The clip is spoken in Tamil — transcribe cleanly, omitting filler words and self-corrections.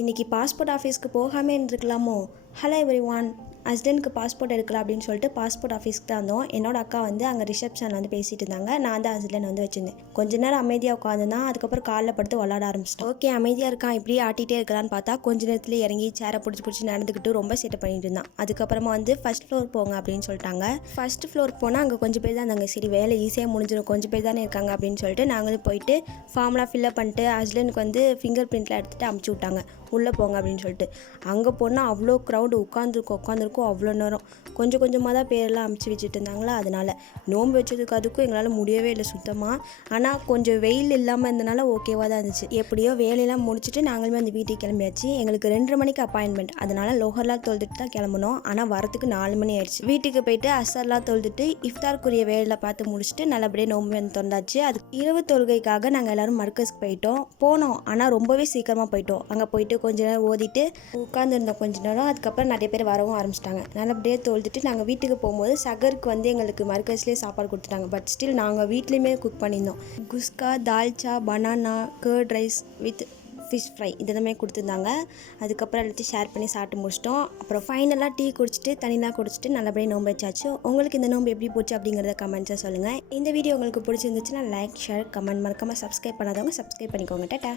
இன்றைக்கி பாஸ்போர்ட் ஆஃபீஸ்க்கு போகாமல் இருந்திருக்கலாமோ. ஹலோ எவ்ரிவான், ஹஸ்பண்டுக்கு பாஸ்போர்ட் எடுக்கலாம் அப்படின்னு சொல்லிட்டு பாஸ்போர்ட் ஆஃபீஸ்க்கு தான் வந்தோம். என்னோட அக்கா வந்து அங்கே ரிசப்ஷனில் வந்து பேசிகிட்டு இருந்தாங்க. நான் தான் ஹஸ்பண்ட் வந்து வச்சுருந்தேன். கொஞ்ச நேரம் அமைதியாக உட்காந்துதான். அதுக்கப்புறம் காலில் படுத்து விளாட ஆரம்பிச்சிட்டேன். ஓகே, அமைதியாக இருக்கான், இப்படியே ஆட்டிகிட்டே இருக்கலான்னு பார்த்தா கொஞ்ச நேரத்தில் இறங்கி சேரை பிடிச்சி நடந்துக்கிட்டு ரொம்ப சேட்டை பண்ணிட்டு இருந்தான். அதுக்கப்புறமா வந்து ஃபஸ்ட் ஃப்ளோர் போங்க அப்படின்னு சொல்லிட்டாங்க. ஃபஸ்ட் ஃப்ளோருக்கு போனால் அங்கே கொஞ்சம் பேர் தான் இருந்தாங்க. சரி, வேலை ஈஸியாக முடிஞ்சிடும், கொஞ்சம் பேர் தானே இருக்காங்க அப்படின்னு சொல்லிட்டு நாங்களும் போயிட்டு ஃபார்ம்லாம் ஃபில்அப் பண்ணிட்டு ஹஸ்பண்டுக்கு வந்து ஃபிங்கர் பிரிண்ட்லாம் எடுத்துகிட்டு அமுச்சு விட்டாங்க. உள்ளே போங்க அப்படின்னு சொல்லிட்டு. அங்கே போனால் அவ்வளோ க்ரௌடு உட்காந்துருக்கோம் அவ்வளோ நேரம். கொஞ்சம் கொஞ்சமாக தான் பேரெல்லாம் அமுச்சு வச்சுட்டு இருந்தாங்களா, அதனால் நோன்பு வச்சதுக்கு அதுக்கும் எங்களால் முடியவே இல்லை சுத்தமாக. ஆனால் கொஞ்சம் வெயில் இல்லாமல் இருந்தனால ஓகேவாக தான் இருந்துச்சு. எப்படியோ வேலையெல்லாம் முடிச்சுட்டு நாங்களுமே அந்த வீட்டுக்கு கிளம்பியாச்சு. எங்களுக்கு 2:30 மணிக்கு அப்பாயின்மெண்ட், அதனால் லோஹர்லாம் தொழுதுட்டு தான் கிளம்பணும். ஆனால் வரத்துக்கு 4 மணி ஆயிடுச்சு. வீட்டுக்கு போயிட்டு அசர்லாம் தொழுதுட்டு இஃப்தாருக்குரிய வேலையில் பார்த்து முடிச்சுட்டு நல்லபடியாக நோன்பு வந்து திறந்தாச்சு. அது இரவு தொழுகைக்காக நாங்கள் எல்லோரும் மர்கஸ்க்கு போனோம். ஆனால் ரொம்பவே சீக்கிரமாக போயிட்டோம். அங்கே போயிட்டு கொஞ்ச நேரம் ஓதிட்டு உட்காந்துருந்தோம் கொஞ்ச நேரம். அதுக்கப்புறம் நிறைய பேர் வரவும் ஆரம்பிச்சிட்டாங்க. நல்லபடியாக தொழுதுட்டு நாங்கள் வீட்டுக்கு போகும்போது சகருக்கு வந்து எங்களுக்கு மர்கஸ்லேயே சாப்பாடு கொடுத்துட்டாங்க. பட் ஸ்டில் நாங்கள் வீட்லேயுமே குக் பண்ணியிருந்தோம். Kuska, dalcha, banana, curd rice with fish fry இதெல்லாமே கொடுத்துருந்தாங்க. அதுக்கப்புறம் எல்லாத்தையும் ஷேர் பண்ணி சாப்பிட்டு முடிச்சிட்டோம். அப்புறம் ஃபைனலாக டீ குடிச்சிட்டு தனியாக குடிச்சிட்டு நல்லபடியாக நோம்பு வச்சாச்சு. உங்களுக்கு இந்த நோம்பு எப்படி போச்சு அப்படிங்கிறத கமெண்ட்ஸாக சொல்லுங்கள். இந்த வீடியோ உங்களுக்கு பிடிச்சிருந்துச்சுன்னா லைக், ஷேர், கமெண்ட், மறக்காமல் சப்ஸ்கிரைப் பண்ணாதவங்க சப்ஸ்கிரைப் பண்ணிக்கோங்க. டாடா.